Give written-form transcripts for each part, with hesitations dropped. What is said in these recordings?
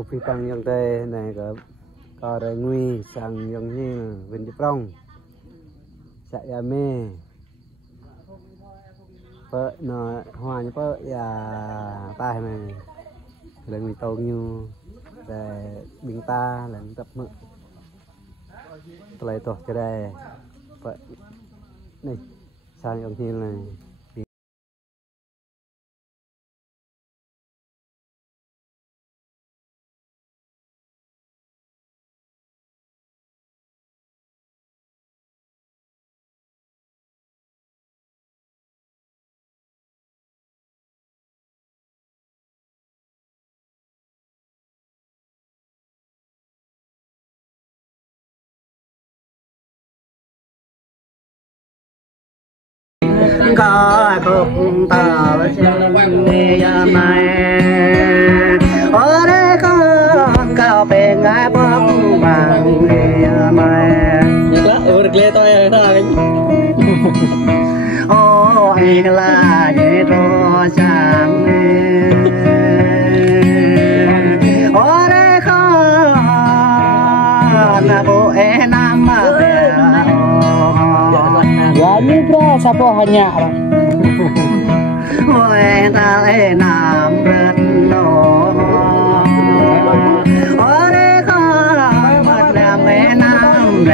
phục phi tăng yang tê này có rồi nguy sang yang như bên địa phong chạy ya mê vợ nó hoa như vợ ya tai này là người tàu như để bình ta là tập mượn lại tổ cái đây vậy này sang yang như này có không tờ chân này ở đây con cao bề ngã bóng vàng này nhớ lá được lê tôi đó là ôi là nhẹ trò sáng ở đây con là bộ em nam mà ini bro, siapa hanya ôi ta lấy nam no ở đây có một làm mẹ nam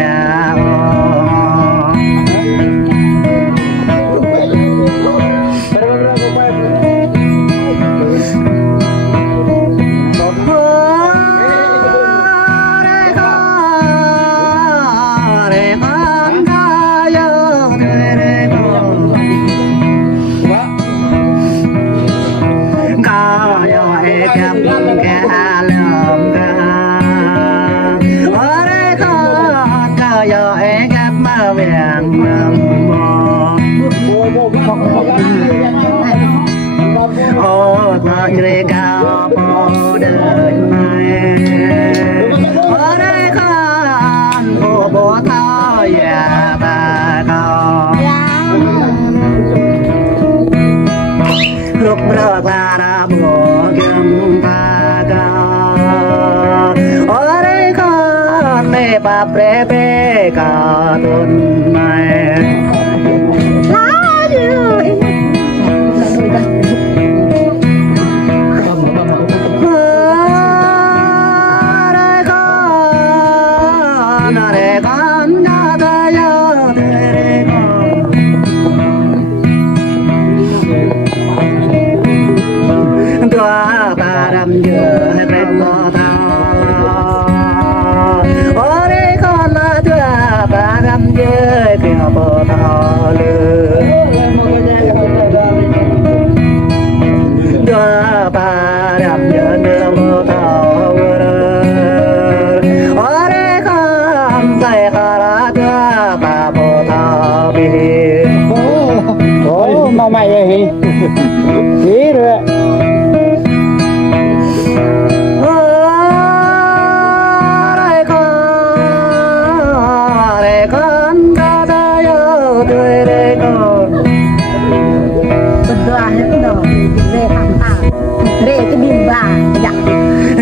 ô ta chơi cao bao đời này ở đây con bộ thao ya ta cao lúc đó ta đã bộ kiếm ta cao ở đây con để bà bê cao tuần này ta đâm dừa bên bờ thao ở đây con là thưa ta đâm dừa kia bờ thao lừa đưa ta đâm dừa nương bờ thao ở đây con tay ta là thưa ta bờ thao bì ô mà mày vậy gì rồi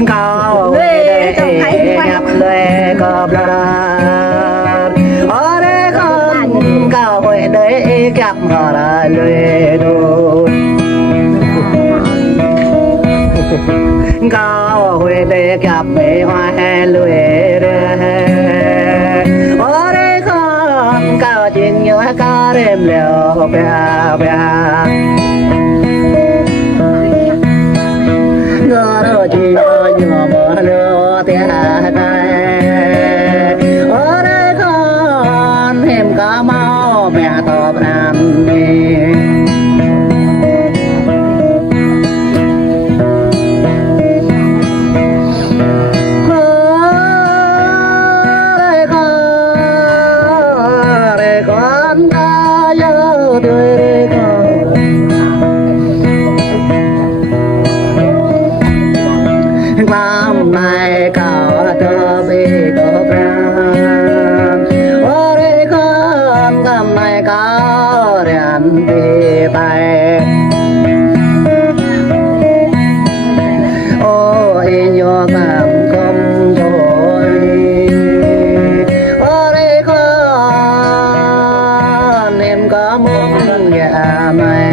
cao về gặp lệ có bờ ở đây con cao về đấy gặp họ là lệ đồ cao về đấy gặp về hoa hè lệ ở đây con cao chuyện nhớ cao đêm liều bè bè ngỡ chỉ nhớ mơ lửa tiếng ở đây con thêm có máu mẹ tọp nam con ta nhớ đời con này có thơ bị có pram ở đây con cầm này có đèn bị tay ôi nhớ ta làm không rồi ở đây con em có muốn nhà mày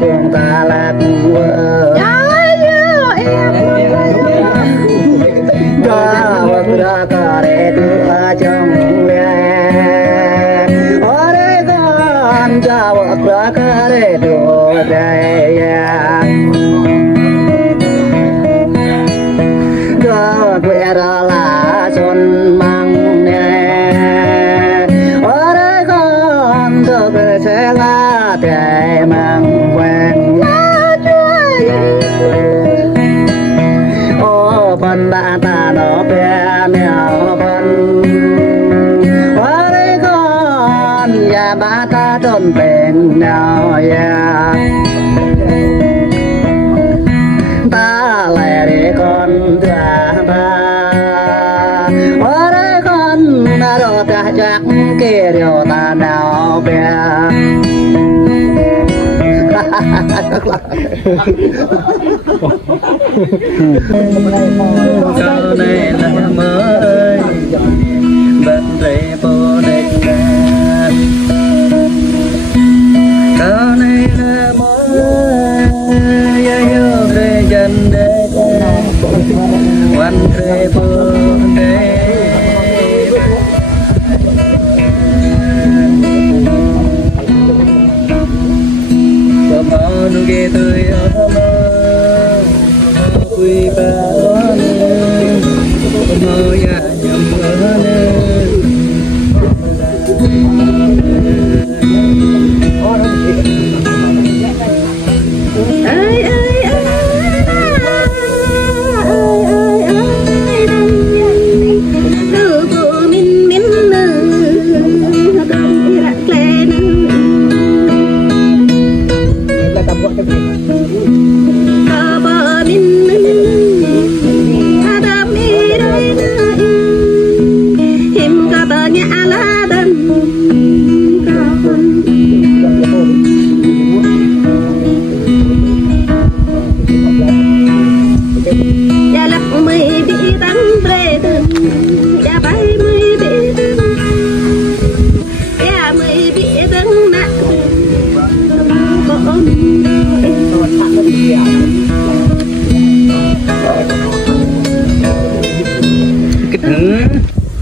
buông ta lạc ta vật ra ta để đưa trong nhà ở đây con ta vật ra ta để đưa đây ta quê ra là xuân mang nè ở đây con ta về sẽ là để mang quen ô phần đã ta nó bé mèo phần ở đây con nhà ba ta trốn bên nào ya ta lại để con ra ba ở đây con đã đổ ta chắc kia điều ta nào bé câu này là mới bật rễ bồ đề ca câu này là mới yêu rễ chân đề ca quan rễ bồ đề nu ghê tươi ở mơ quy ba mơ ya nhầm mơ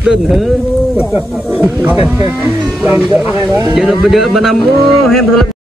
đơn hơn. Giờ được bây giờ mà nằm em thôi.